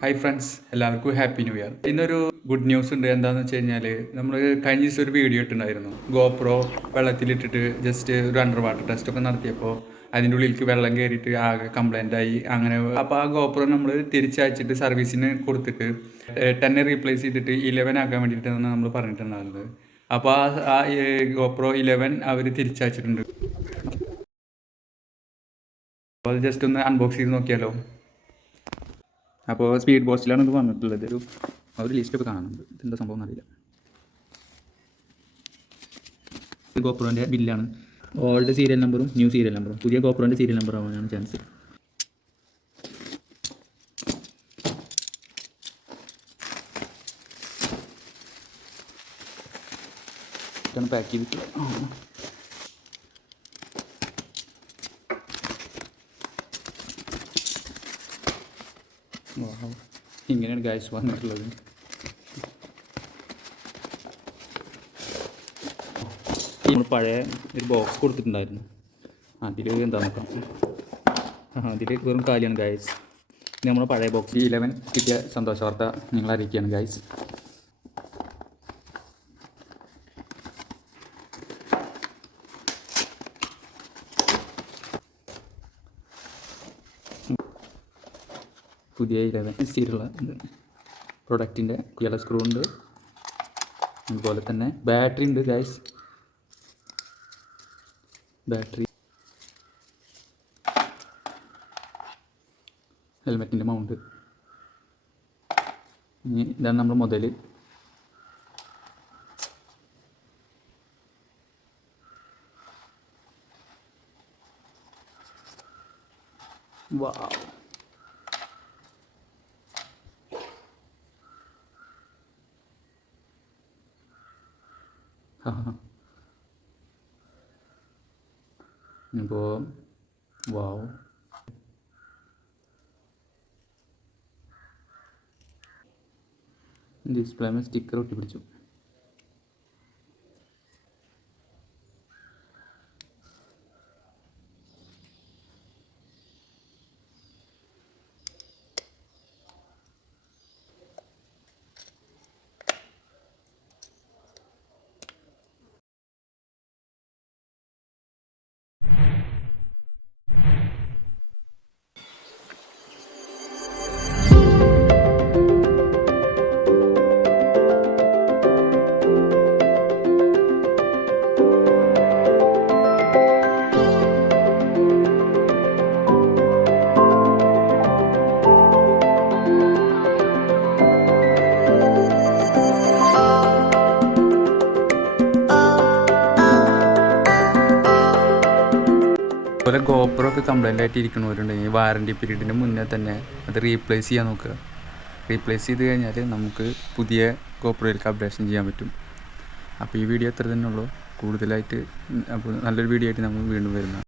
Hi friends എല്ലാവർക്കും happy new year ഇന്നൊരു good news ഉണ്ട്. എന്താണെന്ന് വെച്ച് കഴിഞ്ഞാൽ നമ്മൾ കഴിഞ്ഞ ദിവസം ഒരു വീഡിയോ ഇട്ടുണ്ടായിരുന്നു ഗോപ്രോ വെള്ളത്തിലിട്ടിട്ട് ജസ്റ്റ് ഒരു അണ്ടർ വാട്ടർ ടെസ്റ്റ് ഒക്കെ നടത്തിയപ്പോൾ അതിന്റെ ഉള്ളിലേക്ക് വെള്ളം കയറിയിട്ട് ആകെ കംപ്ലൈന്റ് ആയി. അങ്ങനെ അപ്പോൾ ആ ഗോപ്രോ നമ്മൾ തിരിച്ചയച്ചിട്ട് സർവീസിന് കൊടുത്തിട്ട് ടെന്നെ റീപ്ലേസ് ചെയ്തിട്ട് ഇലവൻ ആക്കാൻ വേണ്ടിയിട്ടാണ് നമ്മൾ പറഞ്ഞിട്ടുണ്ടായിരുന്നത്. അപ്പോൾ ആ ഗോപ്രോ ഇലവൻ അവർ തിരിച്ചയച്ചിട്ടുണ്ട്. അപ്പോൾ അത് ജസ്റ്റ് ഒന്ന് അൺബോക്സ് ചെയ്ത് നോക്കിയാലോ? അപ്പോൾ സ്പീഡ് പോസ്റ്റിലാണ് ഇത് വന്നിട്ടുള്ളത്. ഒരു ഒരു ലിസ്റ്റൊക്കെ കാണുന്നുണ്ട്. ഇതെന്താ സംഭവം എന്നറിയില്ല. ഇത് ഗോപ്രോന്റെ ബില്ലാണ്. ഓൾഡ് സീരിയൽ നമ്പറും ന്യൂ സീരിയൽ നമ്പറും പുതിയ ഗോപ്രോന്റെ സീരിയൽ നമ്പർ ആവാനാണ് ചാൻസ് പാക്ക് ചെയ്തിട്ട് ഇങ്ങനെയാണ് ഗ്യാസ് വന്നിട്ടുള്ളത്. നമ്മൾ പഴയ ഒരു ബോക്സ് കൊടുത്തിട്ടുണ്ടായിരുന്നു. അതിൽ എന്താ നോക്കാം. അതിൽ വെറും കാലിയാണ് ഗായ്സ് ഇത് നമ്മുടെ പഴയ ബോക്സ് ഇലവൻ കിട്ടിയ സന്തോഷ വാർത്ത നിങ്ങൾ അറിയിക്കുകയാണ് ഗായ്സ് പുതിയ ഇലവൻ സീലുള്ള പ്രൊഡക്റ്റിന്റെ കുയല സ്ക്രൂ ഉണ്ട്. അതുപോലെ തന്നെ ബാറ്ററി ഉണ്ട് ഗൈസ് ബാറ്ററി ഹെൽമെറ്റിന്റെ മൗണ്ട് ഇനി ഇതാണ് നമ്മൾ മുതൽ വാവ് ഇപ്പോൾ വാവ് ഡിസ്പ്ലേമേ സ്റ്റിക്കർ ഒട്ടിപ്പിടിച്ചു. അതുപോലെ ഗോപ്രോ ഒക്കെ കംപ്ലൈന്റ് ആയിട്ട് ഇരിക്കുന്നവരുണ്ടെങ്കിൽ വാറണ്ടി പീരീഡിന് മുന്നേ തന്നെ അത് റീപ്ലേസ് ചെയ്യാൻ നോക്കുക. റീപ്ലേസ് ചെയ്ത് കഴിഞ്ഞാൽ നമുക്ക് പുതിയ ഗോപ്രോയിലേക്ക് അപ്ഡേഷൻ ചെയ്യാൻ പറ്റും. അപ്പോൾ ഈ വീഡിയോ എത്ര തന്നെ ഉള്ളൂ. കൂടുതലായിട്ട് അപ്പോൾ നല്ലൊരു വീഡിയോ ആയിട്ട് നമ്മൾ വീണ്ടും വരുന്നത്